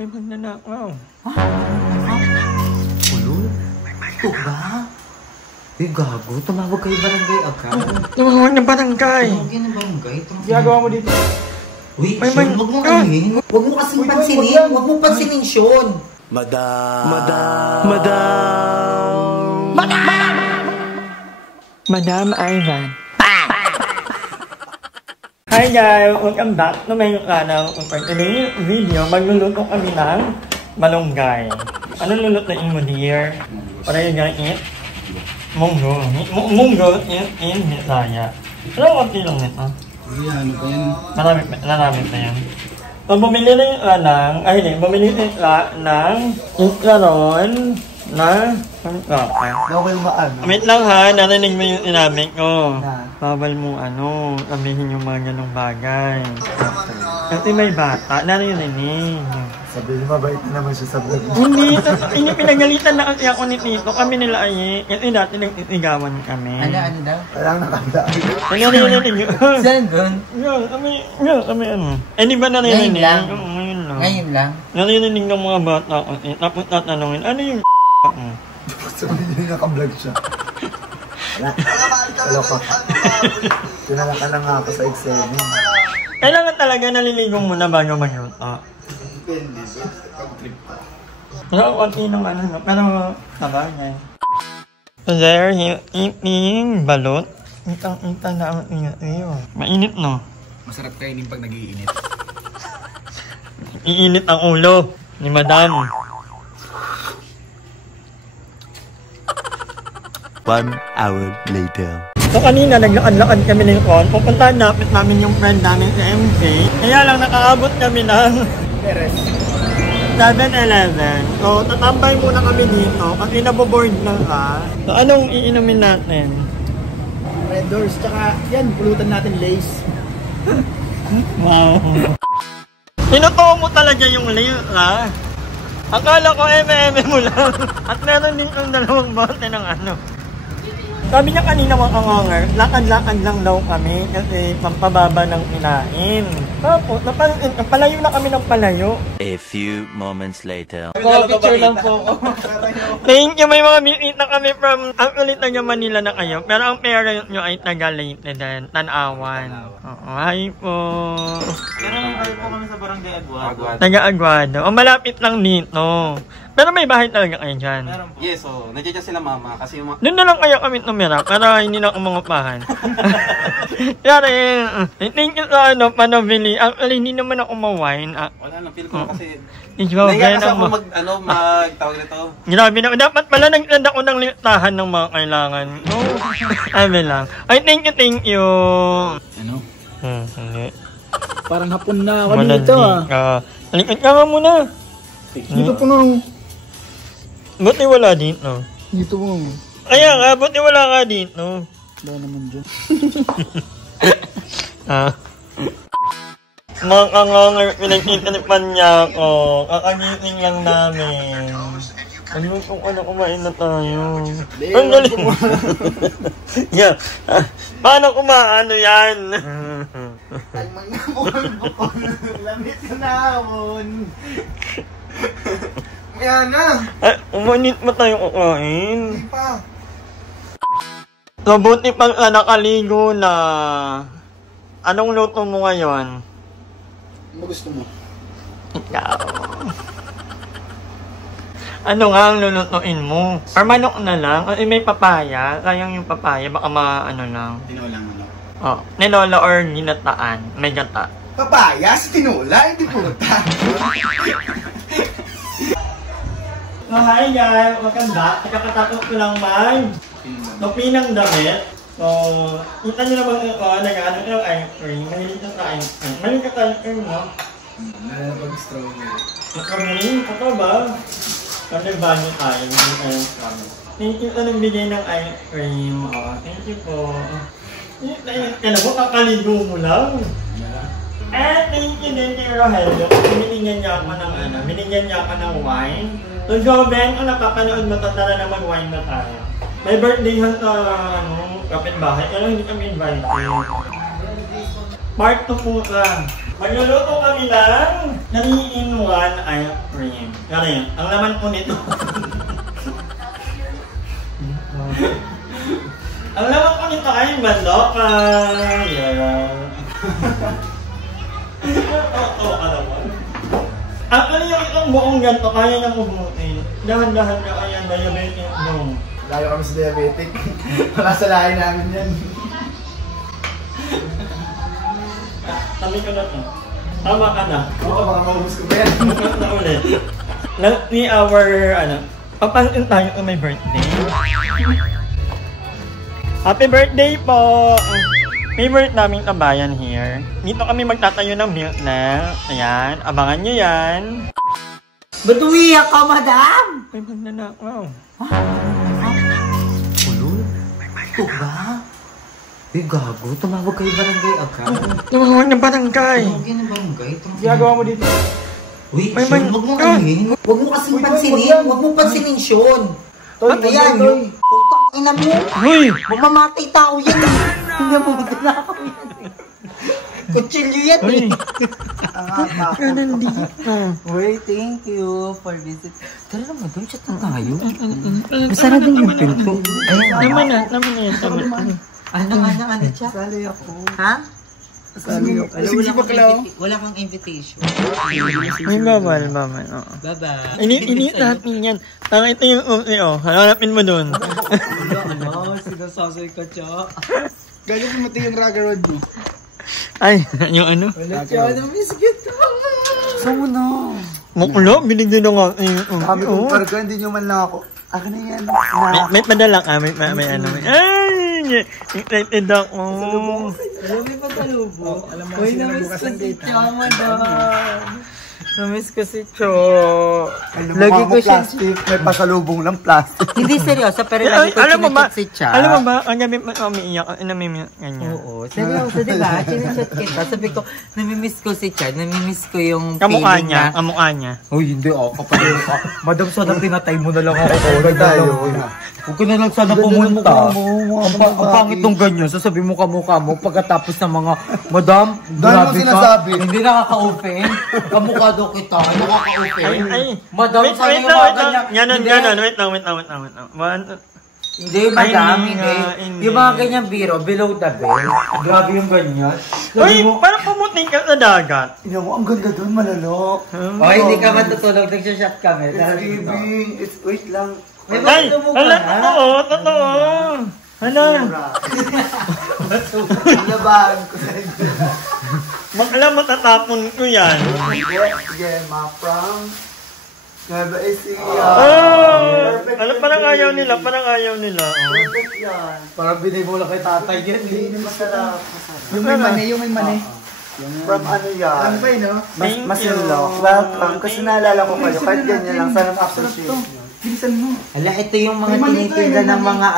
May magnanakaw. Ulol? Ito ba? Uy, gago. Tumawag kayo barangay agad. Tumawag ng barangay. Tumawag ng barangay. Ginagawa mo dito? Uy, Sean, wag mo anuhin. Wag mo kasing pansinin. Wag mo pansinin, Sean. Madam Ivan. Hi guys! Welcome back to my channel. For today's video, magluluto kami ng malunggay. Ano lulutuin mo, dear? Para yung eat? Munggo. Munggo in Bisaya. Pero okay lang nito. Ano pa yan? Marami pa yan. So, bumili rin bumili rin ng iscaron na Okay maano? Wait lang ha, narinig mo yung sinabi ko. Bawal mo sabihin yung mga ganong bagay. Kasi may bata, narinig. Sabi niyo, mabait naman siya sa vlog. Hindi, pinagalitan na kasi ako ni Tito. Kami nila ay, kasi dati nag-isigawan kami. Ano daw? Parang nakanda. Narinig yun. Saan doon? Kami Eh, di ba narinig? Ngayon lang? Narinig ng mga bata kasi. Tapos tatanungin, ano yung Sabi niyo, naka-vlog siya. Wala ka. Tinalaka na nga ako sa eksena. Kailangan talaga naliligong muna bago magluto. Depende. Pag-trip pa. Pero konti ng pero sabagay. So there, eating balot. Itang na ang iyo. Mainit, no? Masarap kainin pag nag-iinit. Iinit ang ulo ni Madam. 1 hour later. So kanina naglakad-lakad kami ng kon. Pupuntahan namin yung friend namin sa MJ. Kaya lang nakaabot kami ng 7-Eleven. So tatambay muna kami dito kasi naboboard na ka. So anong iinumin natin? Red Doors, tsaka yan, pulutan natin Lace. Wow. Tinutuo mo talaga yung Lace, ha? Akala ko mo lang. At meron din ang dalawang bote ng Sabi niya kanina mga kangonger, lakad-lakad lang daw kami kasi pampababa ng kinain. Tapos, palayo na kami ng palayo. A few moments later. Picture lang po. Thank you, may mga meet na kami from, actually taga Manila na kayo, pero ang parent nyo ay taga Leyte din, Tanawan. Oo, hi po. Pero nang po kami sa barangay Aguado. Taga Aguado. O, malapit lang dito. Pero may bahay talaga kayo dyan. Yes, nandiyan dyan sila mama kasi yung Doon na lang kaya kami tumira para hindi na ako mangupahan. Yari, thank you sa panabili. Actually, hindi naman ako ma-wine. wala lang, feel ko kasi Naiya kasi ako magtawag nito. Grabe na, dapat pala nag-send ako ng listahan ng mga kailangan. No? Ay, lang. Ay, thank you. Ano? Hindi. Parang hapon na ako dito Likod ka nga muna. Dito po nung... Buti wala dito. Dito po. Kaya nga, buti wala ka dito. Wala naman dyan. Mga kangonger, pinagtitinipan niya ako. Kakagising lang namin. Ayoko ko na kumain na tayo. Ang galing. Yeah. Paano kumaano yan? Almang na bukol. Lamit ka na hapon. Yan na. Umanit mo tayo kukain. Hindi pa. So, buti pang nakaligo na. Anong luto mo ngayon? Ano gusto mo? Ikaw. Ano nga ang lulutuin mo? Or manok na lang? O may papaya? Sayang yung papaya, baka lang. Tinolang mo lang. Oh, nilola or ginataan. May gata. Papaya? Sa tinola? Hindi puta. So, hi guys! Welcome back. Nakakatapos ko lang tupi ng damit. So, kita nyo naman nag-ano yung ice cream. Mahilig na sa ice cream. Mahilig ka sa ice cream, no? Pag-strawberry. Strawberry? Ito ba? Kasi banyo tayo. Hindi tayong strawberry. Thank you sa nagbigay ng ice cream. Thank you po. Kaya mo, kakaligo mo lang. Thank you din kay Rogelio. Binigyan niya ako ng wine. So, Joven, kung napapanood mo, tara na mag-wine na tayo. May birthday han sa kapitbahay, pero hindi kami invited. Part 2 po lang. Magluluto kami ng 3-in-1 eye cream. Ano yun? Ang laman po nito. Ang laman po nito ay mandoka. Oo, alam. Ano yung itong buong ganito, kaya niyang ubutin. Dahan-dahan ka, ayan, diabetic boom. Layo kami sa diabetic. Makasalain namin yan. Sabi ko na to. Tama ka na. Oo, baka maubos ko pa yan. Bukas na ulit. Ni our, papansin tayo kung may birthday. Happy birthday po! Favorite naming kabayan here. Dito kami magtatayo ng milk na. Ayan, abangan nyo yan. Ba't umiyak ka, madam? May magnanakaw. Ulul? Ito ba? Uy, gago. Tumawag kayo barangay agad. Tumawag ng barangay. Tumawag ng barangay. Ginagawa mo dito. Uy, May Sean, wag mo anuhin. Wag mo kasing pansinin. Wag mo pansinin, Sean. Ayan, yung putang ina mo. Uy! Mamamatay tao yan. Hindi mo magnanakaw yan. Kutsilyo yan Uy! Uy, thank you for visit. Tara naman, doon chat na tayo. Masara din yung pinto. Naman na yan. Ano, chat? Sali ako. Ha? Sali ako. Sige pa kalaw. Wala kang invitation. May bawal. Oo. Bye-bye. Init natin yan. Tama ito yung hanapin mo dun. Ano, sinasasoy ka, Cha. Gano'n pumatay yung ragga road mo. Ay, yung ano? Wala, Cha. Namiss kita. Saan mo na? Muklo, binigyan na nga. Kami kong parga, hindi nyo man lang ako. Akin na yan. May padala ka, may ano. Ay! Excited ako. Alam mo pa talubo. Uy, namiss ko si Cha, madam. Namiss ko si Cho. Lagi ko plastic, may pasalubong ng plastic. Hindi seryoso, pero lagi ko sinachat si Cha. Alam mo ba, ang gabi umiiyak, namimiyak ganyan. Oo, seryoso, diba? Sinachat kita. Sabi ko, namimiss ko si Cha, namimiss ko yung Kamukha feeling niya, na. kamukha niya. Uy, hindi ako. Kapatid ka. Madam, sana pinatay mo na lang ako. Huwag ka na lang sana pumunta. Ang pangit nung ganyan. Sasabi mo kamukha mo pagkatapos ng mga, Madam, grabe ka. Hindi nakaka-open. Kamukha daw kita. Nakaka-open. Ay, Madam, wait sana yung lang, mga ganyan. ganon. Wait lang. Hindi, madam, hindi. hindi. Yung mga ganyan biro, below the belt. Grabe yung ganyan. Uy, parang pumuting ka sa dagat. Ina mo, ang ganda doon, malalok. O, hindi ka matutulog. Nagsashot kami. Wait lang. May Ay, matutulog ka hala, na. totoo. Hala, Labahan ko sa inyo. alam mo, tatapon ko yan. Sige, ma-prom. Nueva Ecija. Alam, parang ayaw nila. Perfect yan. Parang binay mo lang kay tatay yan. Hindi masarap. Yung may mani. From ano yan? Ano ba yun, no? Thank you. Welcome. Kasi naalala ko kayo. Kahit ganyan lang. Sana ma-appreciate. Bilisan mo. Hala, ito yung mga tinitinda ng mga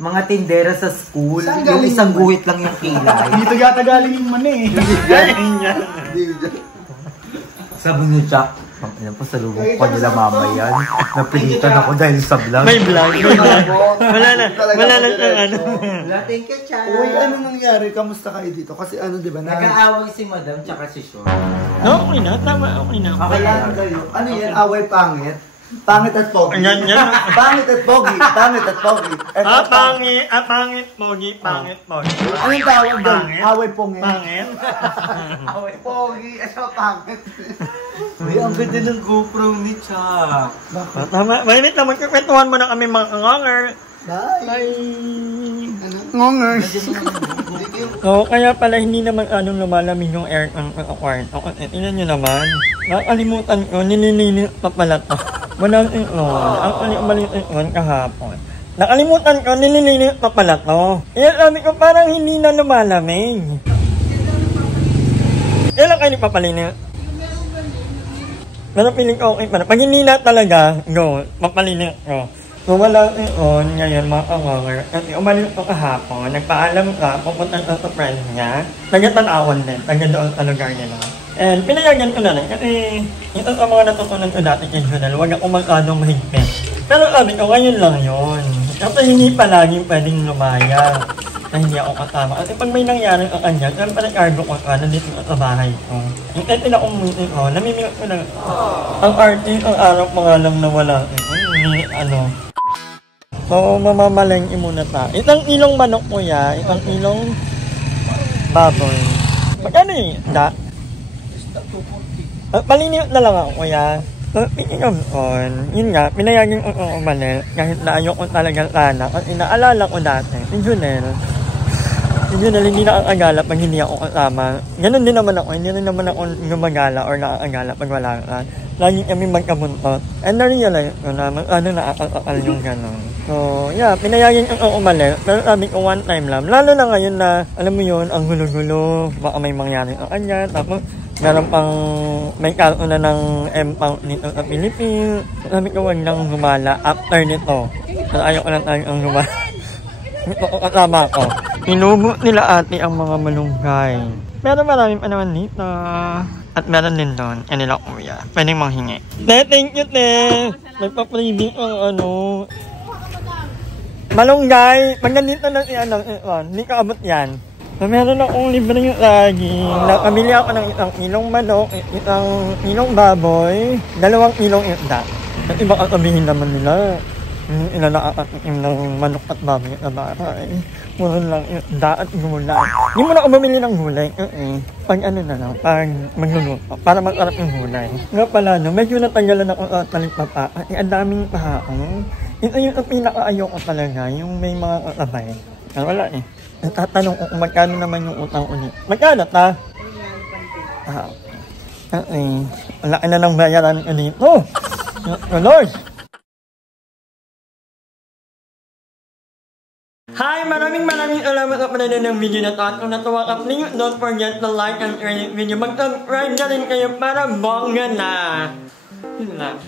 mga tindera sa school. Saan Yung galing isang yun? guhit lang yung kilay. Dito yata galing yung mani eh. Ganyan. Sabi niyo, Jack, alam pa sa lubong pa nila mamayan. Napilitan ako dahil sa vlog. May vlog. Wala na siyang ano. Wala, thank you, Jack. Uy, ano nangyari? Kamusta kayo dito? Kasi ano, di ba? Nag-aaway si Madam tsaka si Sean. Okay na, tama, okay na. Kailangan kayo. Ano yan? Away pangit? Pangit at pogi. Yan. Pangit at pogi. Pangit at pogi. Pangit, pogi. Anong tawag doon? Pangit? Away pongit. Pangit. Away pogi. Ano pangit? Uy, ang ganda ng GoPro ni Chuck. Tama, mainit na magkakwentuhan mo na kami mga kanganger. Bye. Ngonger. Oo, kaya pala hindi naman anong lumalamig yung air ng kwarto. Tingnan nyo naman. Nakalimutan ko, nililinit pa pala to. Walang ikon. Ang umalit ikon kahapon. Nakalimutan ko, nililinit pa pala to. Sabi ko, parang hindi na lumalamig. Kailan kayo papalinit? Pero piling ko okay pala. Pag hindi na talaga, go, papalinit ko. So wala ikon ngayon mga kanganger. Kasi umalit ko kahapon, nagpaalam ka, pupunta ka sa friend niya. Taga-tanawan din, taga doon sa lugar nila. And pinayagan ko na rin kasi ito sa mga natutunan ko dati kay Junal, huwag ako magkadong mahigpit. Pero sabi ko, ngayon lang yun. Kasi hindi palaging pwedeng lumaya. na hindi ako kasama. At pag may nangyari ang kanya, saan pa nag-argo ko nandito sa bahay ko. Yung pinakumutin ko, namimilot ko na ang artist, ang araw pa nga lang nawala. So, mamamalengke muna ta. Itang ilong manok ko ya, itang ilong baboy. Magkano yun? Paliniyot na lang ako kuya. Yun nga, pinayagin ko umalis kahit na ayoko talagang anak. At inaalala ko dati, si Junel, hindi nakakagala pag hindi ako kasama. Ganun din naman ako, hindi rin naman ako gumagala or nakakagala pag wala ka. Lagi kami magkabuntot. And na-realize ko na nakakakal yung gano'n. So, yeah, pinayagin ko umalis. Pero sabi ko one time lang. Lalo na ngayon na, alam mo yun, ang gulo-gulo, baka may mangyari sa kanya. Tapos, meron pang, may kaso na ng M-Pound nito sa Philippines. Sabi ko, wag lang gumala after nito. Pero ayoko lang tayo ang gumala. Ito ko kasama ko. Inubo nila ate ang mga malunggay. Pero maraming pa naman dito. At meron din doon, nila kuya. Pwedeng manghingi. Thank you, te! May pa-preview ang malunggay. Pag nandito na si hindi ka abot yan. So, meron akong libre yung saging. Nakabili ako ng isang kilong manok, isang kilong baboy, 2 kilong isda. At iba kasabihin naman nila. Ilalakakatim ng manok at baboy at bahay. Muro lang isda at gulay. Hindi mo na ako bumili ng gulay. Pag na lang, pag magluluto, para magkarap yung gulay. Nga pala, medyo natanggalan ako sa talipapa. Ang daming pahaong. Ito yung pinaka-ayoko talaga, yung may mga kasabay. Pero wala tatanong ko kung magkano naman yung utang ulit. Magkano ta? Wala ka na ng bayaran dito. Lord! Hi! Maraming salamat sa panonood ng video na to. At kung natuwa ka, please don't forget to like and share this video. Mag-subscribe na rin kayo para bongga na. Yun na.